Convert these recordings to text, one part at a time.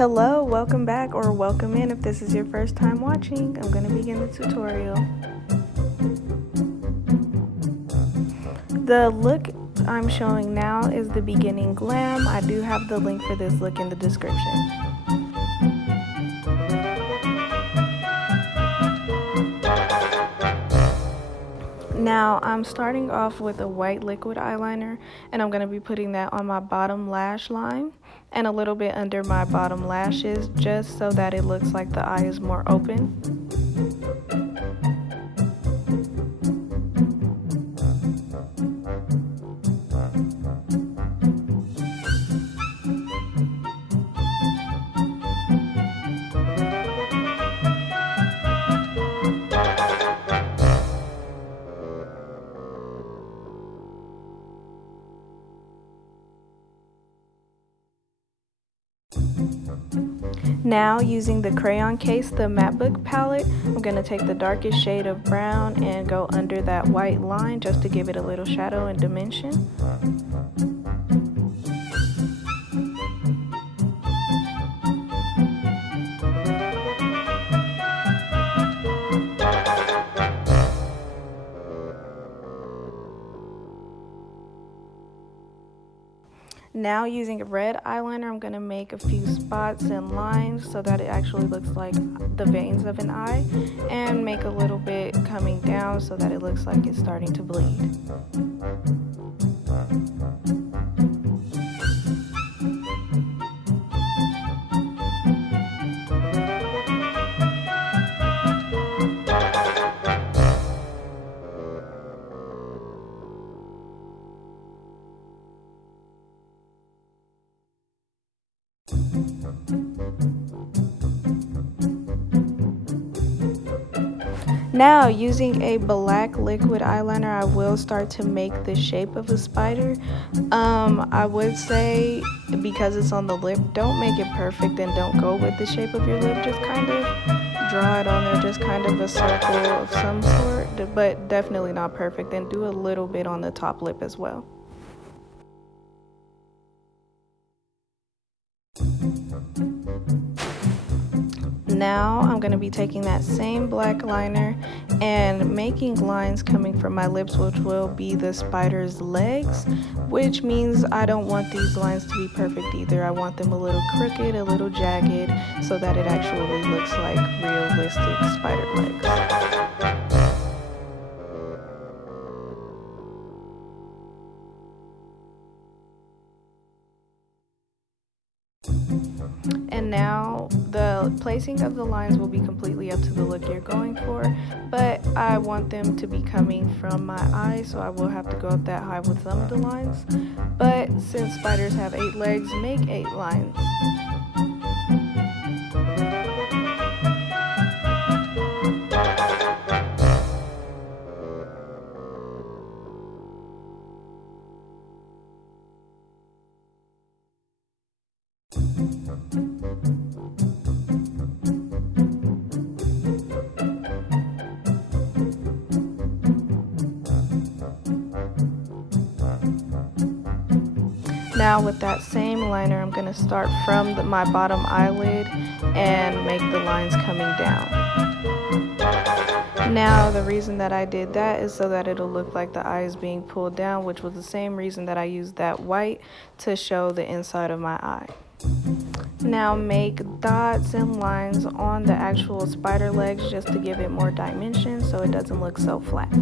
Hello, welcome back or welcome in if this is your first time watching. I'm going to begin the tutorial. The look I'm showing now is the beginning glam. I do have the link for this look in the description. Now I'm starting off with a white liquid eyeliner, and I'm going to be putting that on my bottom lash line and a little bit under my bottom lashes, just so that it looks like the eye is more open. Now, using the Crayon case, the matte book palette, I'm going to take the darkest shade of brown and go under that white line just to give it a little shadow and dimension. Now, using a red eyeliner, I'm going to make a few spots and lines so that it actually looks like the veins of an eye, and make a little bit coming down so that it looks like it's starting to bleed. Now, using a black liquid eyeliner, I will start to make the shape of a spider. I would say, because it's on the lip, don't make it perfect and don't go with the shape of your lip. Just kind of draw it on there, just kind of a circle of some sort, but definitely not perfect. And do a little bit on the top lip as well. Now I'm going to be taking that same black liner and making lines coming from my lips, which will be the spider's legs, which means I don't want these lines to be perfect either. I want them a little crooked, a little jagged, so that it actually looks like realistic spider legs. And now the placing of the lines will be completely up to the look you're going for, but I want them to be coming from my eye, so I will have to go up that high with some of the lines. But since spiders have 8 legs, make 8 lines. Now, with that same liner, I'm going to start from my bottom eyelid and make the lines coming down. Now, the reason that I did that is so that it'll look like the eye is being pulled down, which was the same reason that I used that white to show the inside of my eye. Now, make dots and lines on the actual spider legs just to give it more dimension so it doesn't look so flat.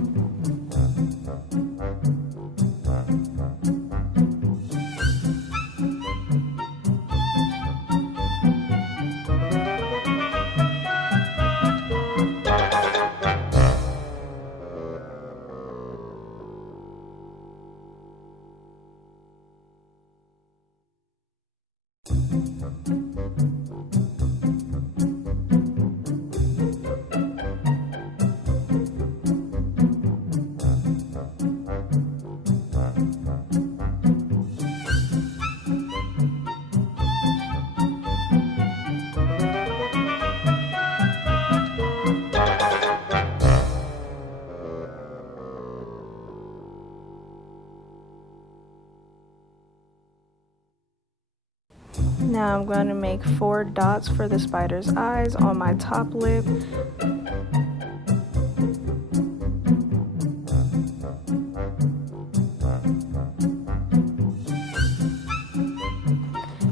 Now I'm going to make 4 dots for the spider's eyes on my top lip.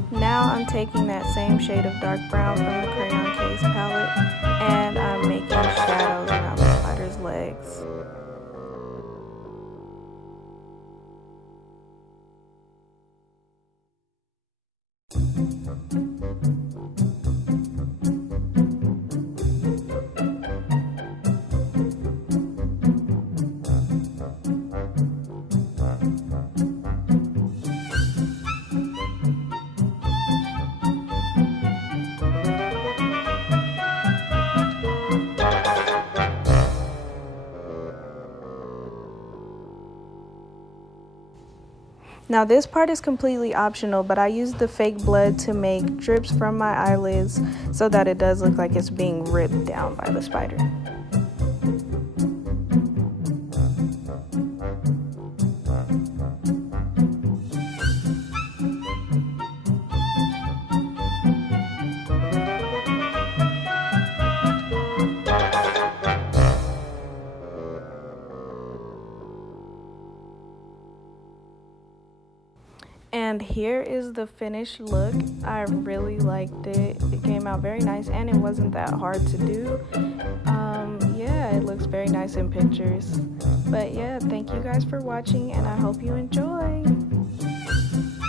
Now I'm taking that same shade of dark brown from the Crayon Case palette and I'm making shadows around the spider's legs. Now this part is completely optional, but I used the fake blood to make drips from my eyelids so that it does look like it's being ripped down by the spider. And here is the finished look. I really liked it. It came out very nice and it wasn't that hard to do. Yeah, it looks very nice in pictures. But yeah, thank you guys for watching and I hope you enjoy.